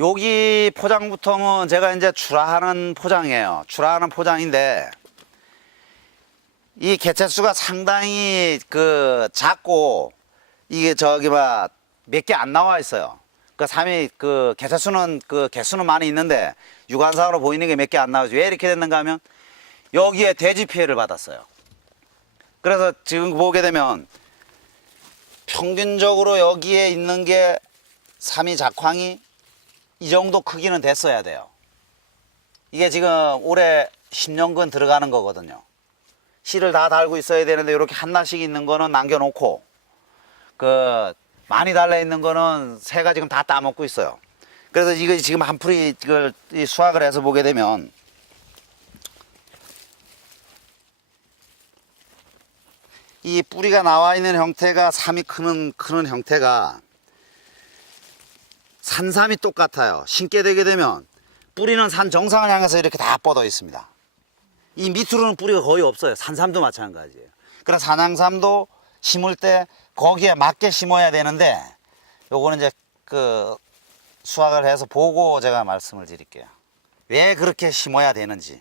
여기 포장부통은 제가 이제 출하하는 포장이에요. 출하하는 포장인데 이 개체수가 상당히 작고 이게 몇 개 안 나와 있어요. 개체수는 개수는 많이 있는데 육안상으로 보이는 게 몇 개 안 나오죠. 왜 이렇게 됐는가 하면 여기에 돼지 피해를 받았어요. 그래서 지금 보게 되면 평균적으로 여기에 있는 게 삼이 작황이 이 정도 크기는 됐어야 돼요. 이게 지금 올해 10년근 들어가는 거거든요. 씨를 다 달고 있어야 되는데 이렇게 하나씩 있는 거는 남겨놓고 많이 달려 있는 거는 새가 지금 다 따먹고 있어요. 그래서 이거 지금 한 풀이 이걸 수확을 해서 보게 되면 이 뿌리가 나와 있는 형태가 삼이 크는 형태가 산삼이 똑같아요. 심게 되게 되면 뿌리는 산 정상을 향해서 이렇게 다 뻗어 있습니다. 이 밑으로는 뿌리가 거의 없어요. 산삼도 마찬가지예요. 그래서 산양삼도 심을 때 거기에 맞게 심어야 되는데 요거는 이제 수확을 해서 보고 제가 말씀을 드릴게요. 왜 그렇게 심어야 되는지.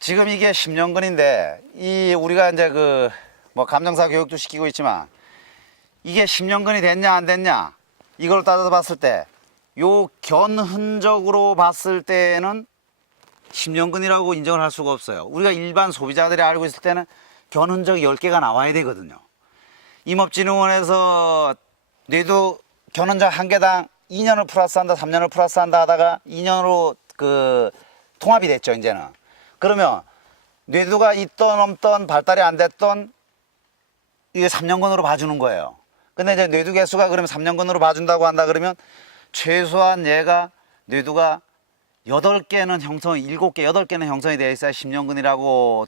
지금 이게 10년근인데 우리가 이제 감정사 교육도 시키고 있지만 이게 10년근이 됐냐 안 됐냐 이걸 따져서 봤을 때 요 견흔적으로 봤을 때는 10년근이라고 인정을 할 수가 없어요. 우리가 일반 소비자들이 알고 있을 때는 견흔적이 10개가 나와야 되거든요. 임업진흥원에서 뇌두 견흔적 한 개당 2년을 플러스한다 3년을 플러스한다 하다가 2년으로 통합이 됐죠. 이제는 그러면 뇌두가 있던 없던 발달이 안 됐던 이게 3년근으로 봐주는 거예요. 근데 이제 뇌두 개수가 그러면 3년근으로 봐준다고 한다 그러면 최소한 얘가 뇌두가 8개는 형성이 7개, 8개는 형성이 되어 있어야 10년근이라고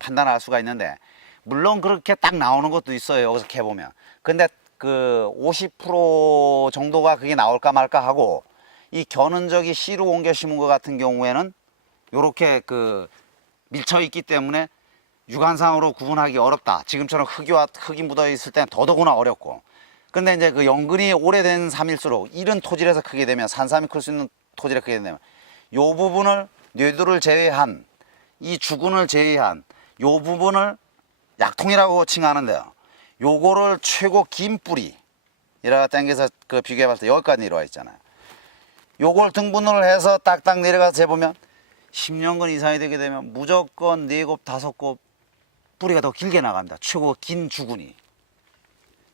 판단할 수가 있는데 물론 그렇게 딱 나오는 것도 있어요. 여기서 캐보면. 근데 50% 정도가 그게 나올까 말까 하고 이 견흔적이 씨로 옮겨 심은 것 같은 경우에는 요렇게 밀쳐 있기 때문에 육안상으로 구분하기 어렵다. 지금처럼 흙이 묻어 있을 때는 더더구나 어렵고. 근데 이제 연근이 오래된 삼일수록 이런 토질에서 크게 되면 산삼이 클 수 있는 토질에 크게 되면 요 부분을 뇌두를 제외한 이 주근을 제외한 요 부분을 약통이라고 칭하는데요. 요거를 최고 긴 뿌리 이라가 당겨서 비교해 봤을 때 여기까지 내려와 있잖아요. 요걸 등분을 해서 딱딱 내려가서 재보면 10년근 이상이 되게 되면 무조건 4곱 5곱 뿌리가 더 길게 나갑니다. 최고 긴 주근이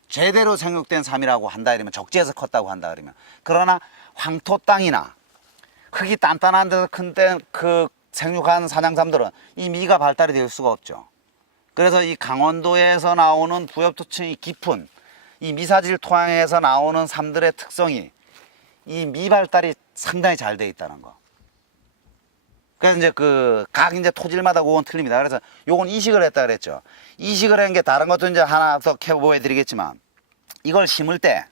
제대로 생육된 삼이라고 한다 이러면 적지에서 컸다고 한다 그러면. 그러나 황토 땅이나 흙이 단단한 데서 생육한 산양삼들은 이 미가 발달이 될 수가 없죠. 그래서 이 강원도에서 나오는 부엽토층이 깊은 이 미사질 토양에서 나오는 삼들의 특성이 이 미 발달이 상당히 잘 돼 있다는 거. 그래서 이제 각 토질마다 그건 틀립니다. 그래서 요건 이식을 했다 그랬죠. 이식을 한 게 다른 것도 이제 하나 더 보여 드리겠지만 이걸 심을 때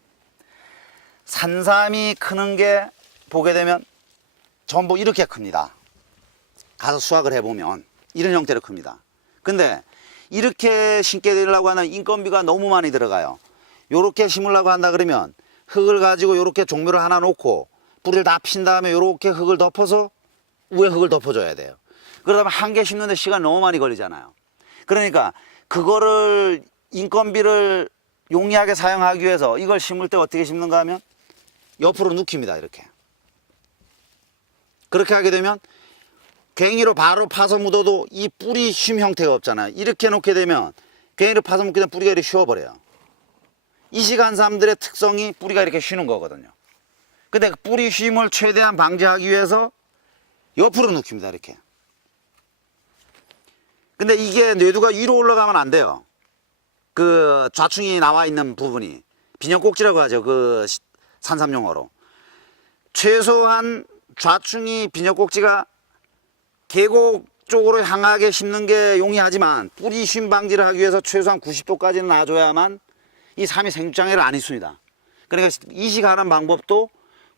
산삼이 크는 게 보게 되면 전부 이렇게 큽니다. 가서 수확을 해보면 이런 형태로 큽니다. 근데 이렇게 심게 되려고 하면 인건비가 너무 많이 들어가요. 요렇게 심으려고 한다 그러면 흙을 가지고 요렇게 종묘를 하나 놓고 뿌리를 다 핀 다음에 요렇게 흙을 덮어서 위에 흙을 덮어줘야 돼요. 그러다 보면 한 개 심는데 시간 너무 많이 걸리잖아요. 그러니까 그거를 인건비를 용이하게 사용하기 위해서 이걸 심을 때 어떻게 심는가 하면 옆으로 눕힙니다. 이렇게. 그렇게 하게 되면 괭이로 바로 파서 묻어도 이 뿌리 쉼 형태가 없잖아요. 이렇게 놓게 되면 괭이로 파서 묻게 되면 뿌리가 이렇게 쉬어버려요. 이식한 사람들의 특성이 뿌리가 이렇게 쉬는 거거든요. 근데 뿌리 쉼을 최대한 방지하기 위해서 옆으로 눕힙니다. 이렇게. 근데 이게 뇌두가 위로 올라가면 안 돼요. 좌충이 나와 있는 부분이 비녀꼭지라고 하죠. 산삼용어로. 최소한 좌충이 비녀꼭지가 계곡 쪽으로 향하게 심는 게 용이하지만 뿌리 쉼 방지를 하기 위해서 최소한 90도까지는 놔줘야만 이 삼이 생육장애를 안 있습니다. 그러니까 이식하는 방법도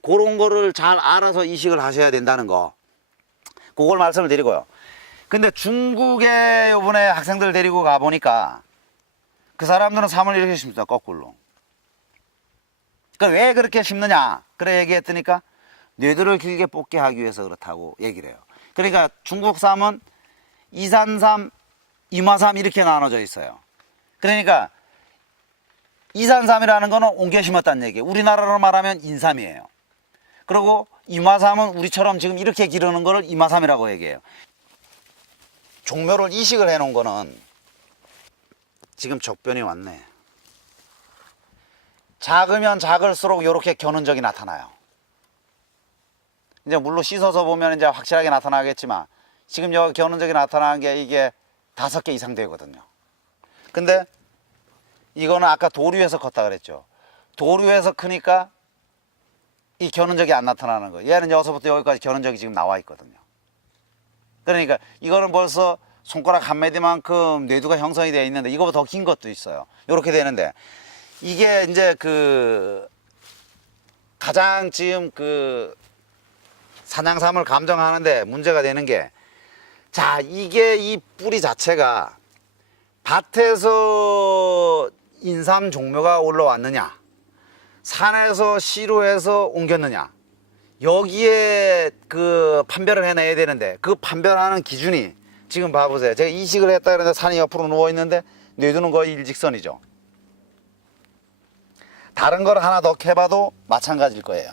그런 거를 잘 알아서 이식을 하셔야 된다는 거. 그걸 말씀을 드리고요. 근데 중국에 요번에 학생들 데리고 가보니까 그 사람들은 삼을 이렇게 심습니다. 거꾸로. 그 왜 그렇게 심느냐? 그래 얘기했더니까 뇌들을 길게 뽑게 하기 위해서 그렇다고 얘기를 해요. 그러니까 중국 쌈은 이산삼, 임화삼 이렇게 나눠져 있어요. 그러니까 이산삼이라는 거는 옮겨 심었다는 얘기예요. 우리나라로 말하면 인삼이에요. 그리고 임화삼은 우리처럼 지금 이렇게 기르는 거를 임화삼이라고 얘기해요. 종묘를 이식을 해 놓은 거는 지금 적변이 왔네. 작으면 작을수록 이렇게 겨눈적이 나타나요. 이제 물로 씻어서 보면 이제 확실하게 나타나겠지만 지금 여기 겨눈적이 나타나는 게 이게 5개 이상 되거든요. 근데 이거는 아까 도류에서 컸다 그랬죠. 도류에서 크니까 이 겨눈적이 안 나타나는 거예요. 얘는 여기서부터 여기까지 겨눈적이 지금 나와 있거든요. 그러니까 이거는 벌써 손가락 한 마디만큼 뇌두가 형성이 되어 있는데 이거보다 더 긴 것도 있어요. 이렇게 되는데 이게 이제 그 가장 지금 그 산양삼을 감정하는데 문제가 되는 게, 자, 이게 이 뿌리 자체가 밭에서 인삼 종묘가 올라왔느냐, 산에서 시루해서 옮겼느냐, 여기에 그 판별을 해내야 되는데 그 판별하는 기준이 지금 봐보세요. 제가 이식을 했다 그러는데 산이 옆으로 누워있는데 뇌두는 거의 일직선이죠. 다른 걸 하나 더 해봐도 마찬가지일 거예요.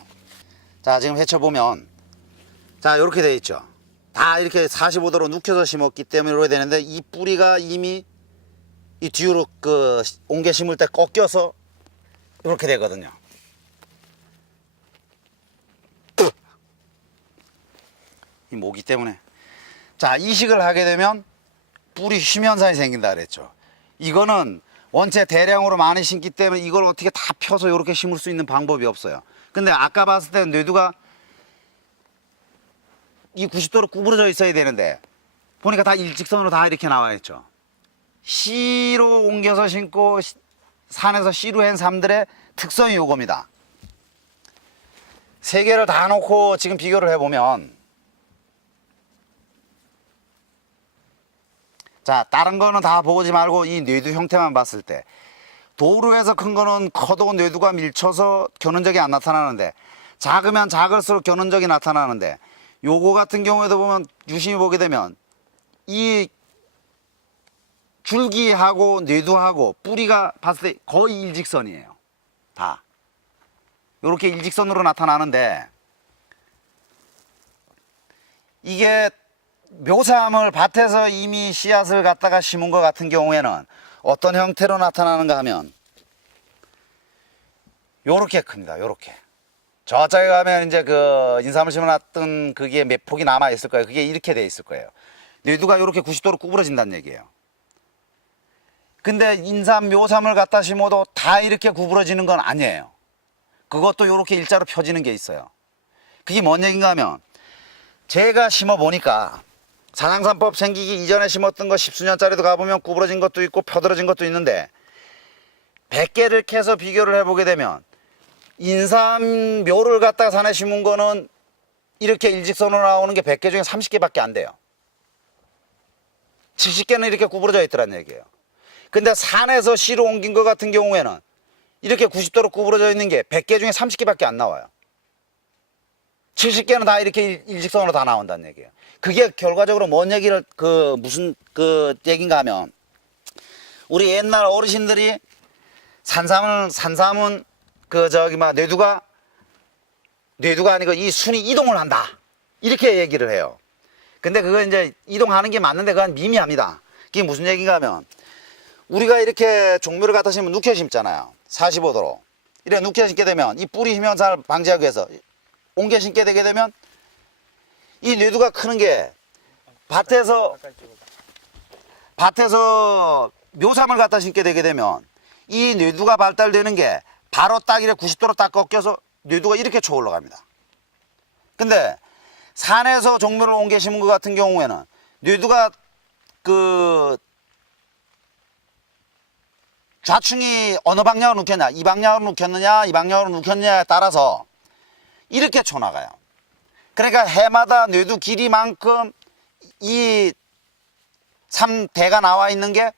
자, 지금 헤쳐보면 자, 이렇게 돼 있죠. 다 이렇게 45도로 눕혀서 심었기 때문에 이렇게 되는데 이 뿌리가 이미 이 뒤로 그 옮겨 심을 때 꺾여서 이렇게 되거든요. 이 모기 때문에. 자, 이식을 하게 되면 뿌리 휘면산이 생긴다 그랬죠. 이거는 원체 대량으로 많이 심기 때문에 이걸 어떻게 다 펴서 이렇게 심을 수 있는 방법이 없어요. 근데 아까 봤을 때 뇌두가 이 90도로 구부러져 있어야 되는데 보니까 다 일직선으로 다 이렇게 나와 있죠. 씨로 옮겨서 심고 산에서 씨로 한 삶들의 특성이 요겁니다. 세 개를 다 놓고 지금 비교를 해보면, 자, 다른 거는 다 보지 말고 이 뇌두 형태만 봤을 때 도루에서 큰 거는 커도 뇌두가 밀쳐서 겨눈적이 안 나타나는데 작으면 작을수록 겨눈적이 나타나는데, 요거 같은 경우에도 보면 유심히 보게 되면 이 줄기하고 뇌두하고 뿌리가 봤을 때 거의 일직선이에요. 다 요렇게 일직선으로 나타나는데, 이게 묘삼을 밭에서 이미 씨앗을 갖다가 심은 것 같은 경우에는 어떤 형태로 나타나는가 하면 요렇게 큽니다. 요렇게 저쪽에 가면 이제 그 인삼을 심어놨던 그게 몇 폭이 남아 있을 거예요. 그게 이렇게 돼 있을 거예요. 뇌두가 이렇게 90도로 구부러진다는 얘기예요. 근데 인삼, 묘삼을 갖다 심어도 다 이렇게 구부러지는 건 아니에요. 그것도 이렇게 일자로 펴지는 게 있어요. 그게 뭔 얘기인가 하면, 제가 심어 보니까 산양삼법 생기기 이전에 심었던 거 10수년짜리도 가보면 구부러진 것도 있고 펴들어진 것도 있는데 100개를 캐서 비교를 해보게 되면 인삼 묘를 갖다가 산에 심은 거는 이렇게 일직선으로 나오는 게 100개 중에 30개밖에 안 돼요. 70개는 이렇게 구부러져 있더란 얘기예요. 근데 산에서 씨로 옮긴 것 같은 경우에는 이렇게 90도로 구부러져 있는 게 100개 중에 30개밖에 안 나와요. 70개는 다 이렇게 일직선으로 다 나온다는 얘기예요. 그게 결과적으로 뭔 얘기를 무슨 얘기인가 하면, 우리 옛날 어르신들이 산삼은 뇌두가 아니고 이 순이 이동을 한다 이렇게 얘기를 해요. 근데 그거 이제 이동하는 게 맞는데 그건 미미합니다. 그게 무슨 얘기인가 하면, 우리가 이렇게 종묘를 갖다 심으면 눕혀 심잖아요. 45도로 이렇게 눕혀 심게 되면 이 뿌리 휘면산을 방지하기 위해서 옮겨 심게 되게 되면 이 뇌두가 크는 게 밭에서 묘삼을 갖다 심게 되게 되면 이 뇌두가 발달되는 게 바로 딱 이렇게 90도로 딱 꺾여서 뇌두가 이렇게 쳐 올라갑니다. 근데 산에서 종묘를 옮겨 심은 것 같은 경우에는 뇌두가 좌충이 어느 방향으로 눕혔냐, 이 방향으로 눕혔느냐, 이 방향으로 눕혔느냐에 따라서 이렇게 쳐나가요. 그러니까 해마다 뇌두 길이만큼 이 3대가 나와 있는 게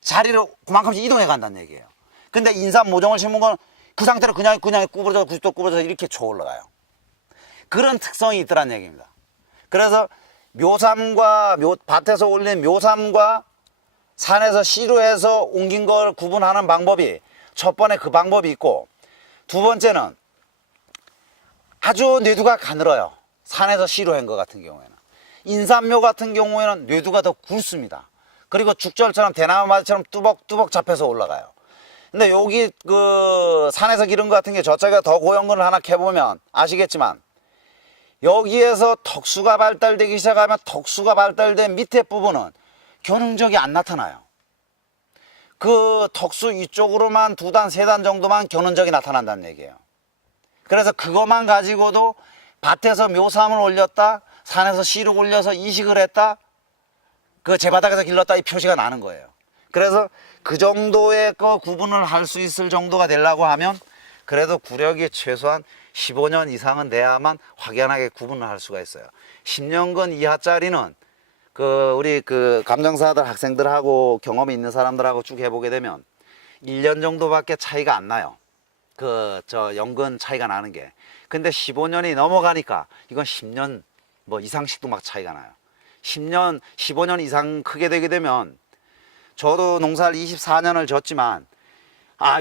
자리를 그만큼씩 이동해 간다는 얘기예요. 근데 인삼 모종을 심은 건 그 상태로 그냥 구부러져 90도 구부러져 이렇게 쳐 올라가요. 그런 특성이 있더란 얘기입니다. 그래서 묘삼과 밭에서 올린 묘삼과 산에서 씨루해서 옮긴 걸 구분하는 방법이 첫 번에 그 방법이 있고, 두 번째는 아주 뇌두가 가늘어요. 산에서 씨루한 것 같은 경우에는. 인삼묘 같은 경우에는 뇌두가 더 굵습니다. 그리고 죽절처럼 대나무 마디처럼 뚜벅뚜벅 잡혀서 올라가요. 근데 여기 그 산에서 기른 것 같은 게 저쪽에 더 고연 걸 하나 캐보면 아시겠지만, 여기에서 덕수가 발달되기 시작하면 덕수가 발달된 밑에 부분은 겨능적이 안 나타나요. 그 덕수 이쪽으로만 2단, 3단 정도만 겨능적이 나타난다는 얘기예요. 그래서 그것만 가지고도 밭에서 묘삼을 올렸다, 산에서 씨를 올려서 이식을 했다, 그 제바닥에서 길렀다, 이 표시가 나는 거예요. 그래서 그 정도의 그 구분을 할 수 있을 정도가 되려고 하면 그래도 구력이 최소한 15년 이상은 돼야만 확연하게 구분을 할 수가 있어요. 10년근 이하짜리는 우리 감정사들 학생들하고 경험이 있는 사람들하고 쭉 해보게 되면 1년 정도밖에 차이가 안 나요. 연근 차이가 나는 게. 근데 15년이 넘어가니까 이건 10년 뭐 이상씩도 막 차이가 나요. 10년, 15년 이상 크게 되게 되면, 저도 농사를 24년을 졌지만,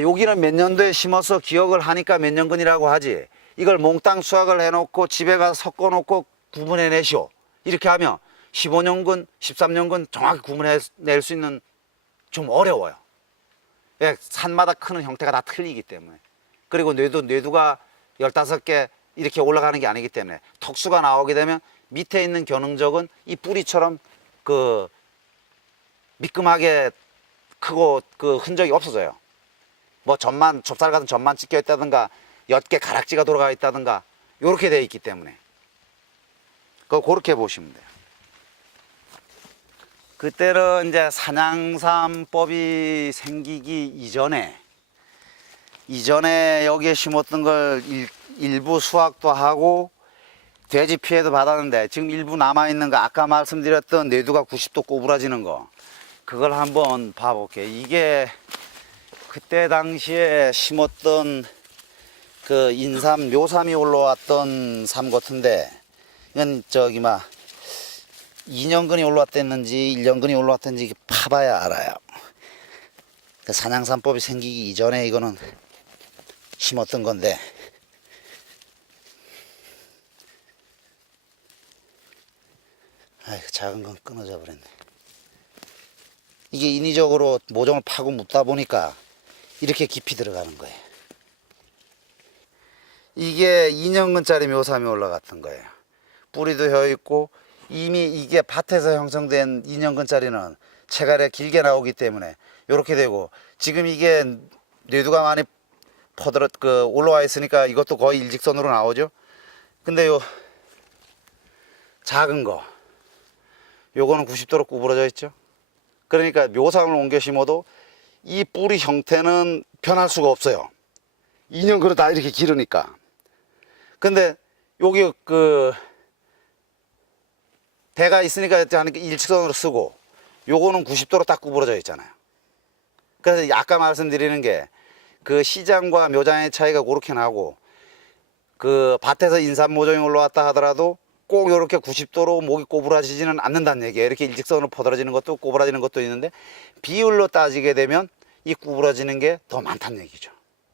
여기는 몇 년도에 심어서 기억을 하니까 몇 년근이라고 하지, 이걸 몽땅 수확을 해놓고 집에 가서 섞어놓고 구분해내시오, 이렇게 하면 15년근, 13년근 정확히 구분해낼 수 있는, 좀 어려워요. 예, 산마다 크는 형태가 다 틀리기 때문에. 그리고 뇌두가 15개 이렇게 올라가는 게 아니기 때문에 턱수가 나오게 되면 밑에 있는 겨능적은 이 뿌리처럼 미끔하게 크고 그 흔적이 없어져요. 뭐 좁쌀 같은 점만 찍혀 있다든가 옅게 가락지가 돌아가 있다든가 요렇게 되어 있기 때문에 그렇게 보시면 돼요. 그때는 이제 산양삼법이 생기기 이전에 여기에 심었던 걸 일부 수확도 하고 돼지 피해도 받았는데, 지금 일부 남아있는 거 아까 말씀드렸던 뇌두가 90도 꼬부라지는 거, 그걸 한번 봐볼게요. 이게 그때 당시에 심었던 그 묘삼이 올라왔던 삼 같은데, 이건 2년근이 올라왔댔는지 1년근이 올라왔던지 파봐야 알아요. 그 산양삼법이 생기기 이전에 이거는 심었던 건데, 아이고, 작은 건 끊어져 버렸네. 이게 인위적으로 모종을 파고 묻다 보니까 이렇게 깊이 들어가는 거예요. 이게 2년근짜리 묘삼이 올라갔던 거예요. 뿌리도 혀 있고, 이미 이게 밭에서 형성된 2년근짜리는 채갈에 길게 나오기 때문에 이렇게 되고, 지금 이게 뇌두가 많이 올라와 있으니까 이것도 거의 일직선으로 나오죠. 근데 요 작은 거, 요거는 90도로 구부러져 있죠. 그러니까 묘삼을 옮겨 심어도 이 뿌리 형태는 변할 수가 없어요. 2년근은 다 이렇게 기르니까. 근데 여기 대가 있으니까 일직선으로 쓰고, 요거는 90도로 딱 구부러져 있잖아요. 그래서 아까 말씀드리는 게 그 시장과 묘장의 차이가 그렇게 나고, 그 밭에서 인삼 모종이 올라왔다 하더라도 꼭 이렇게 90도로 목이 꼬부라지지는 않는다는 얘기예요. 이렇게 일직선으로 퍼들어지는 것도 꼬부라지는 것도 있는데, 비율로 따지게 되면 이 구부러지는 게 더 많다는 얘기죠.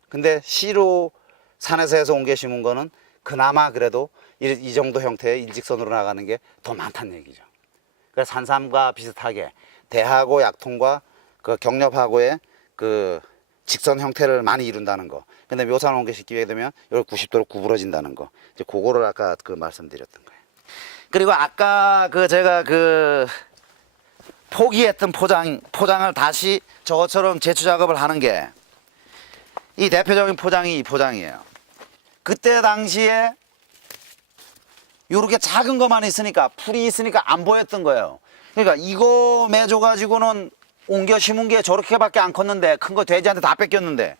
근데 씨로 산에서 해서 옮겨 심은 거는 그나마 그래도 이 정도 형태의 일직선으로 나가는 게 더 많다는 얘기죠. 그래서 산삼과 비슷하게 대하고 약통과 그 경렵하고의 그 직선 형태를 많이 이룬다는 거. 근데 묘산을 옮겨시키게 되면 이걸 90도로 구부러진다는 거. 이제 그거를 아까 말씀드렸던 거예요. 그리고 아까 제가 포기했던 포장을 다시 저것처럼 제초 작업을 하는 게, 이 대표적인 포장이 이 포장이에요. 그때 당시에 요렇게 작은 것만 있으니까, 풀이 있으니까 안 보였던 거예요. 그러니까 이거 매줘 가지고는 옮겨 심은 게 저렇게밖에 안 컸는데, 큰 거 돼지한테 다 뺏겼는데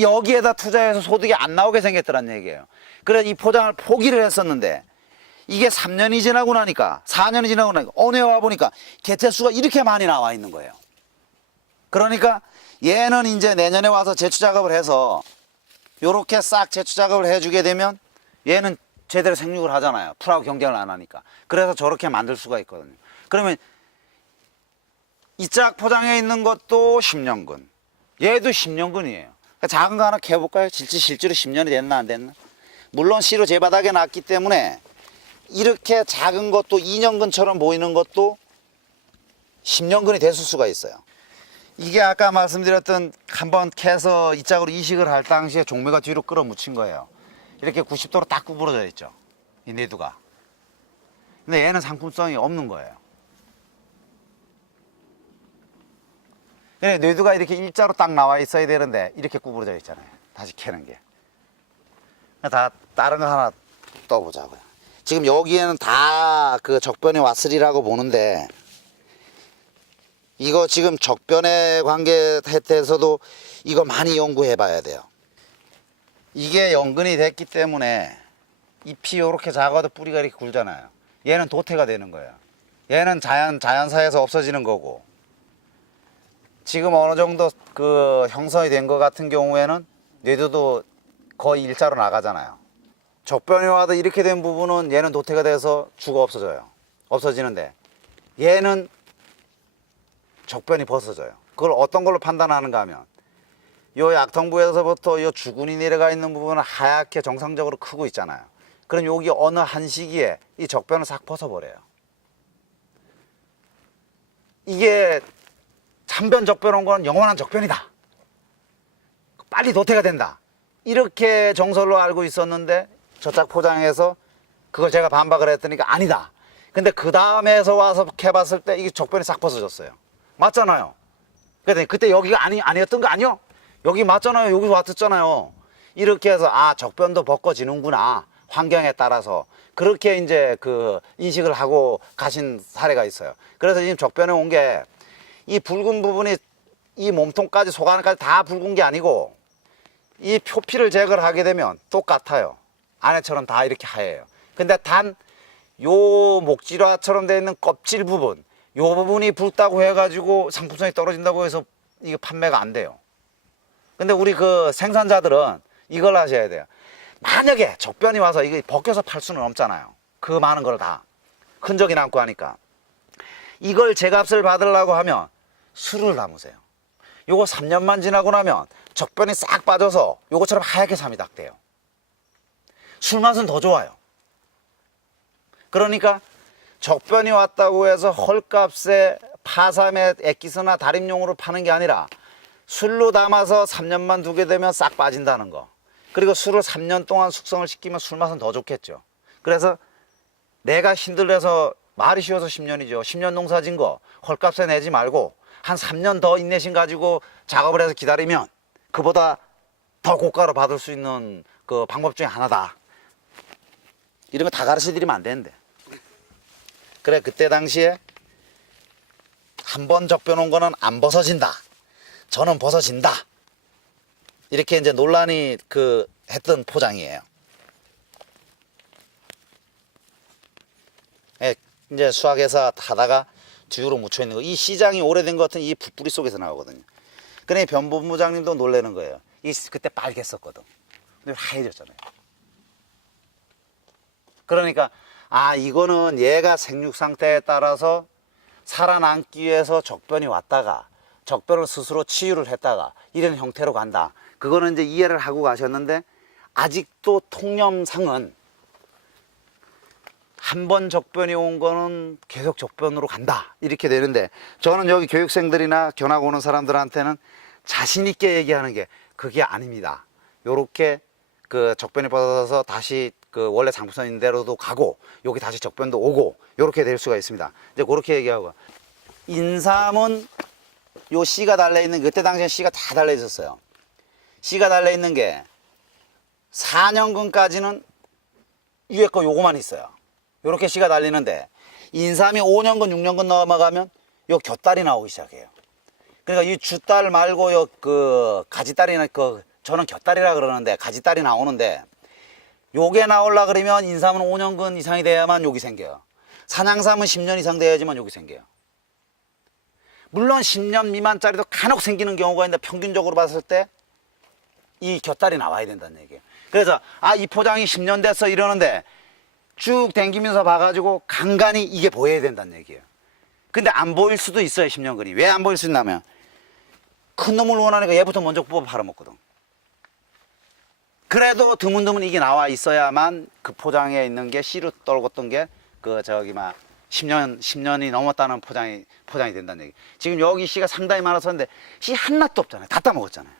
여기에다 투자해서 소득이 안 나오게 생겼더란 얘기예요. 그래서 이 포장을 포기를 했었는데, 이게 3년이 지나고 나니까, 4년이 지나고 나니까 어느 해 와보니까 개체수가 이렇게 많이 나와 있는 거예요. 그러니까 얘는 이제 내년에 와서 제초 작업을 해서 요렇게 싹 제초 작업을 해주게 되면 얘는 제대로 생육을 하잖아요. 풀하고 경쟁을 안 하니까. 그래서 저렇게 만들 수가 있거든요. 그러면 이 짝 포장해 있는 것도 10년근, 얘도 10년근이에요. 작은 거 하나 캐볼까요? 실제로 10년이 됐나 안 됐나? 물론 씨로 제 바닥에 났기 때문에 이렇게 작은 것도 2년근처럼 보이는 것도 10년근이 됐을 수가 있어요. 이게 아까 말씀드렸던 한번 캐서 이 짝으로 이식을 할 당시에 종묘가 뒤로 끌어묻힌 거예요. 이렇게 90도로 딱 구부러져 있죠, 이 내두가. 근데 얘는 상품성이 없는 거예요. 뇌두가 이렇게 일자로 딱 나와 있어야 되는데 이렇게 구부러져 있잖아요. 다시 캐는 게. 다 다른 거 하나 떠보자고요. 지금 여기에는 다 그 적변에 왔으리라고 보는데, 이거 지금 적변에 관계해서도 이거 많이 연구해 봐야 돼요. 이게 연근이 됐기 때문에 잎이 이렇게 작아도 뿌리가 이렇게 굵잖아요. 얘는 도태가 되는 거예요. 얘는 자연사에서 없어지는 거고, 지금 어느 정도 그 형성이 된 것 같은 경우에는 뇌두도 거의 일자로 나가잖아요. 적변이 와도 이렇게 된 부분은 얘는 도태가 돼서 죽어 없어져요. 없어지는데 얘는 적변이 벗어져요. 그걸 어떤 걸로 판단하는가 하면, 요 약통부에서부터 요 주근이 내려가 있는 부분은 하얗게 정상적으로 크고 있잖아요. 그럼 여기 어느 한 시기에 이 적변을 싹 벗어버려요. 이게 참변적변 온 거는 영원한 적변이다, 빨리 도태가 된다, 이렇게 정설로 알고 있었는데 저짝 포장해서 그걸 제가 반박을 했더니 아니다. 근데 그 다음에서 와서 캐봤을 때 이게 적변이 싹 벗어졌어요. 맞잖아요. 그랬더니 그때 여기가 아니었던 거 아니요? 여기 맞잖아요. 여기서 왔었잖아요. 이렇게 해서 아, 적변도 벗겨지는구나, 환경에 따라서. 그렇게 이제 그 인식을 하고 가신 사례가 있어요. 그래서 지금 적변에 온 게 이 붉은 부분이 이 몸통까지 속 안까지 다 붉은 게 아니고, 이 표피를 제거를 하게 되면 똑같아요. 안에처럼 다 이렇게 하얘요. 근데 단 요 목질화처럼 되어 있는 껍질 부분, 요 부분이 붉다고 해가지고 상품성이 떨어진다고 해서 이게 판매가 안 돼요. 근데 우리 그 생산자들은 이걸 하셔야 돼요. 만약에 적변이 와서 이게 벗겨서 팔 수는 없잖아요. 그 많은 걸 다 흔적이 남고 하니까, 이걸 제값을 받으려고 하면 술을 담으세요. 요거 3년만 지나고 나면 적변이 싹 빠져서 요것처럼 하얗게 삼이 딱 돼요. 술 맛은 더 좋아요. 그러니까 적변이 왔다고 해서 헐값에 파삼에 액기스나 다림용으로 파는 게 아니라 술로 담아서 3년만 두게 되면 싹 빠진다는 거. 그리고 술을 3년 동안 숙성을 시키면 술 맛은 더 좋겠죠. 그래서 내가 힘들어서, 말이 쉬워서 10년이죠. 10년 농사 진 거 헐값에 내지 말고 한 3년 더 인내심 가지고 작업을 해서 기다리면 그보다 더 고가로 받을 수 있는 그 방법 중에 하나다. 이런 거 다 가르쳐 드리면 안 되는데. 그래, 그때 당시에 한 번 적변 온 거는 안 벗어진다, 저는 벗어진다, 이렇게 이제 논란이 했던 포장이에요. 예, 이제 수학에서 하다가 뒤로 묻혀 있는 거, 이 시장이 오래된 것 같은 이 붓뿌리 속에서 나오거든요. 그래, 변본부장님도 놀라는 거예요. 그때 빨갰었거든. 근데 하얘졌잖아요. 그러니까 아, 이거는 얘가 생육 상태에 따라서 살아남기 위해서 적변이 왔다가 적변을 스스로 치유를 했다가 이런 형태로 간다. 그거는 이제 이해를 하고 가셨는데, 아직도 통념상은 한 번 적변이 온 거는 계속 적변으로 간다, 이렇게 되는데, 저는 여기 교육생들이나 견학 오는 사람들한테는 자신 있게 얘기하는 게 그게 아닙니다. 요렇게 그 적변이 벗어서 다시 그 원래 상품성인 대로도 가고, 여기 다시 적변도 오고, 요렇게 될 수가 있습니다. 이제 그렇게 얘기하고, 인삼은 요 씨가 달려있는, 그때 당시엔 씨가 다 달려 있었어요. 씨가 달려 있는 게 4년근까지는 위에 거 요거만 있어요. 요렇게 씨가 달리는데, 인삼이 5년근 6년근 넘어가면 요 곁다리 나오기 시작해요. 그러니까 이 주딸 말고 요 그 가지딸이나 저는 곁다리라 그러는데 가지딸이 나오는데, 요게 나오려 그러면 인삼은 5년근 이상이 돼야만 여기 생겨요. 산양삼은 10년 이상 돼야지만 여기 생겨요. 물론 10년 미만짜리도 간혹 생기는 경우가 있는데, 평균적으로 봤을 때 이 곁다리 나와야 된다는 얘기예요. 그래서 이 포장이 10년 됐어 이러는데 쭉 당기면서 봐가지고 간간히 이게 보여야 된다는 얘기예요. 근데 안 보일 수도 있어요. 10년 근이. 왜 안 보일 수 있냐면 큰 놈을 원하니까 얘부터 먼저 뽑아 팔아먹거든. 그래도 드문드문 이게 나와 있어야만 그 포장에 있는 게 씨로 떨궜던 게 그 저기 막 10년이 넘었다는 포장이 된다는 얘기. 지금 여기 씨가 상당히 많았었는데 씨 하나도 없잖아요. 다 따먹었잖아요.